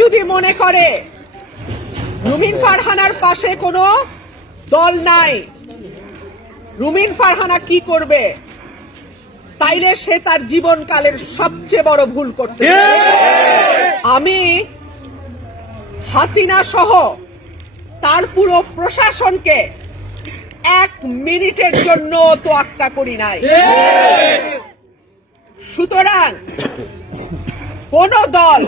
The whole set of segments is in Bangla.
যদি মনে করে রুমিন ফারহানার পাশে কোনো দল নাই, রুমিন ফারহানা কি করবে, তাইলে সে তার জীবনকালের সবচেয়ে বড় ভুল করতে। আমি হাসিনা সহ তার পুরো প্রশাসনকে 1 মিনিটের জন্য তোয়াক্কা করি নাই। সুতরাং কোন দল,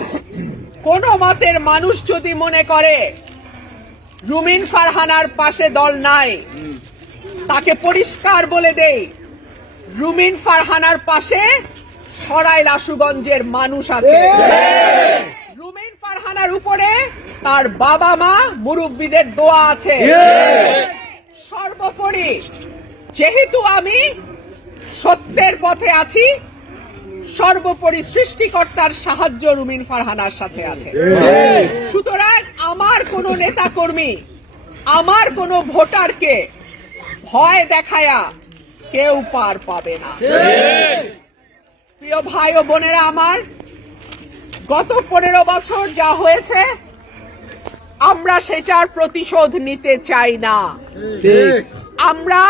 কোন মতের মানুষ যদি মনে করে রুমিন ফারহানার পাশে দল নাই, তাকে পরিষ্কার বলে দেই, রুমিন ফারহানার পাশে সরাইল আশুগঞ্জের মানুষ আছে। রুমিন ফারহানার উপরে তার বাবা মা মুরব্বীদের দোয়া আছে। সর্বোপরি যেহেতু আমি সত্যের পথে আছি, সর্বোপরি সৃষ্টিকর্তার সাহায্য রুমিন ফারহানার সাথে আছে। সুতরাং আমার কোন নেতা কর্মী, আমার কোন ভোটারকে ভয় দেখায়া কেউ পার পাবে না। প্রিয় ভাই ও বোনেরা আমার, গত 15 বছর যা হয়েছে আমরা সেটার প্রতিশোধ নিতে চাই না। আমরা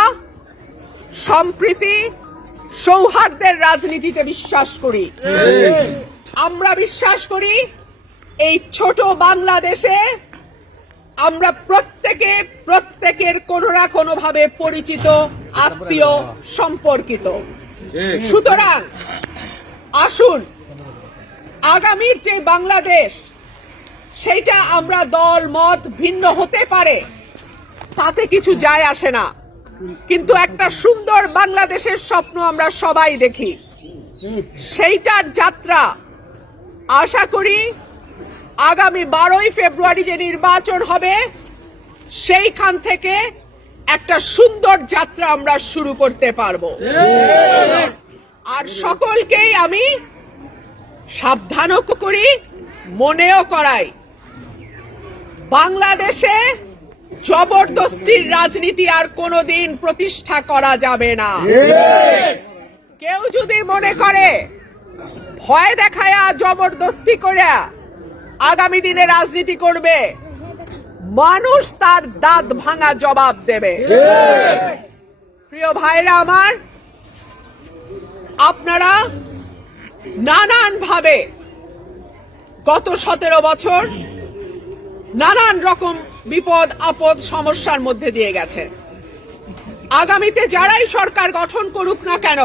সম্প্রীতি সৌহার্দ্যের রাজনীতিতে বিশ্বাস করি। আমরা বিশ্বাস করি এই ছোট বাংলাদেশে আমরা প্রত্যেকের কোনো না কোনো ভাবে পরিচিত, আত্মীয়, সম্পর্কিত। সুতরাং আসুন, আগামীর যে বাংলাদেশ, সেইটা আমরা দল মত ভিন্ন হতে পারে, তাতে কিছু যায় আসে না, কিন্তু একটা সুন্দর বাংলাদেশের স্বপ্ন আমরা সবাই দেখি। সেইটার যাত্রা আশা করি আগামী 12ই ফেব্রুয়ারি যে নির্বাচন হবে, সেইখান থেকে একটা সুন্দর যাত্রা আমরা শুরু করতে পারবো। আর সকলকেই আমি সাবধানও করি, মনেও করাই, বাংলাদেশে জবরদস্তির রাজনীতি আর কোনোদিন প্রতিষ্ঠা করা যাবে না। কেউ যদি মনে করে ভয় দেখায়া জবরদস্তি করে আগামী দিনে রাজনীতি করবে, মানুষ তার দাঁত ভাঙা জবাব দেবে। প্রিয় ভাইরা আমার, আপনারা নানান ভাবে গত 17 বছর নানান রকম বিপদ আপদ সমস্যার মধ্যে দিয়ে গেছে। আগামীতে যারাই সরকার গঠন করুক না কেন,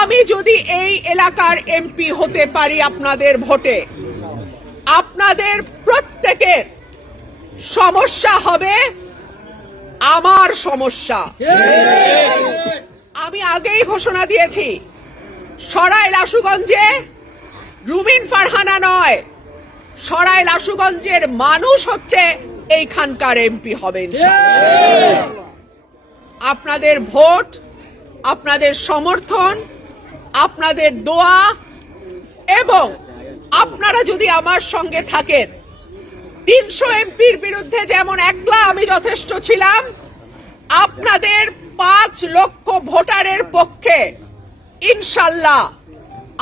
আমি যদি এই এলাকার এমপি হতে পারি আপনাদের ভোটে, আপনাদের প্রত্যেকের সমস্যা হবে আমার সমস্যা। আমি আগেই ঘোষণা দিয়েছি, সরাইল আশুগঞ্জে রুমিন ফারহানা নয়, সরাইল আশুগঞ্জের মানুষ হচ্ছে এইখানকার এমপি হবেন। আপনাদের ভোট, আপনাদের সমর্থন, আপনাদের দোয়া এবং আপনারা যদি আমার সঙ্গে থাকেন, 300 এমপির বিরুদ্ধে যেমন একলা আমি যথেষ্ট ছিলাম, আপনাদের 5 লক্ষ ভোটারের পক্ষে ইনশাল্লাহ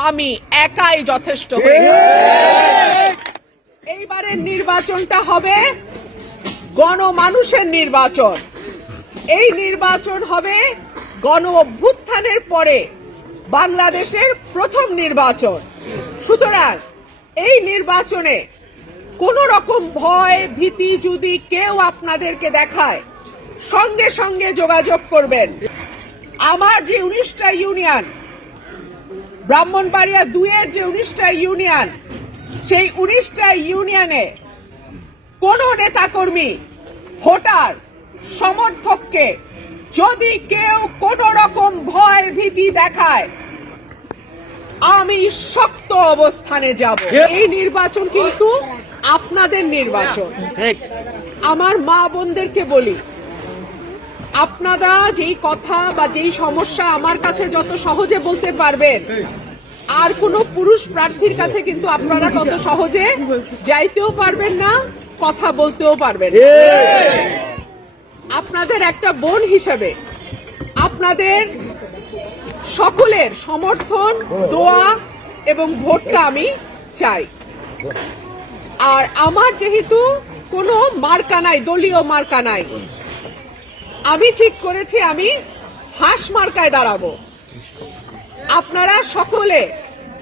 আমি একাই যথেষ্ট হই। এইবারের নির্বাচনটা হবে গণমানুষের নির্বাচন। এই নির্বাচন হবে গণ অভ্যুত্থানের পরে বাংলাদেশের প্রথম নির্বাচন। সুতরাং এই নির্বাচনে কোন রকম ভয় ভীতি যদি কেউ আপনাদেরকে দেখায়, সঙ্গে সঙ্গে যোগাযোগ করবেন। আমার যে 19টা ইউনিয়ন, ব্রাহ্মণবাড়িয়া 2-এর যে 19টা ইউনিয়ন, সেই 19টা ইউনিয়নে কোন নেতাকর্মী, ভোটার, সমর্থককে যদি কেউ কোন রকম ভয় ভীতি দেখায়, আমি শক্ত অবস্থানে যাব। এই নির্বাচন কিন্তু আপনাদের নির্বাচন। আমার মা বোনদেরকে বলি, আপনারা যেই কথা বা যেই সমস্যা আমার কাছে যত সহজে বলতে পারবেন, আর কোন পুরুষ প্রার্থীর কাছে কিন্তু আপনারা তত সহজে যাইতেও পারবেন না, কথা বলতেও পারবেন না। আপনাদের একটা বোন হিসেবে আপনাদের সকলের সমর্থন, দোয়া এবং ভোটটা আমি চাই। আর আমার যেহেতু কোনো মার্কা নাই, দলীয় মার্কা নাই, আমি ঠিক করেছি আমি হাঁস মার্কায় দাঁড়াবো। আপনারা সকলে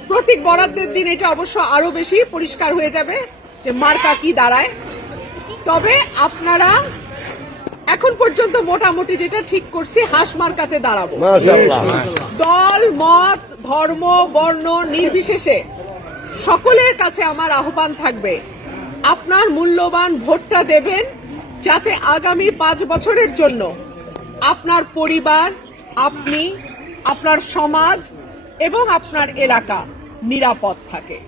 প্রতীক বরাদ্দের দিন এটা অবশ্য আরো বেশি পরিষ্কার হয়ে যাবে যে মার্কা কি দাঁড়ায়। তবে আপনারা এখন পর্যন্ত মোটামুটি যেটা ঠিক করছি হাঁস মার্কাতে দাঁড়াবো। দল মত ধর্ম বর্ণ নির্বিশেষে সকলের কাছে আমার আহ্বান থাকবে, আপনার মূল্যবান ভোটটা দেবেন যাতে আগামী 5 বছরের জন্য আপনার পরিবার, আপনি, আপনার সমাজ এবং আপনার এলাকা নিরাপদ থাকে।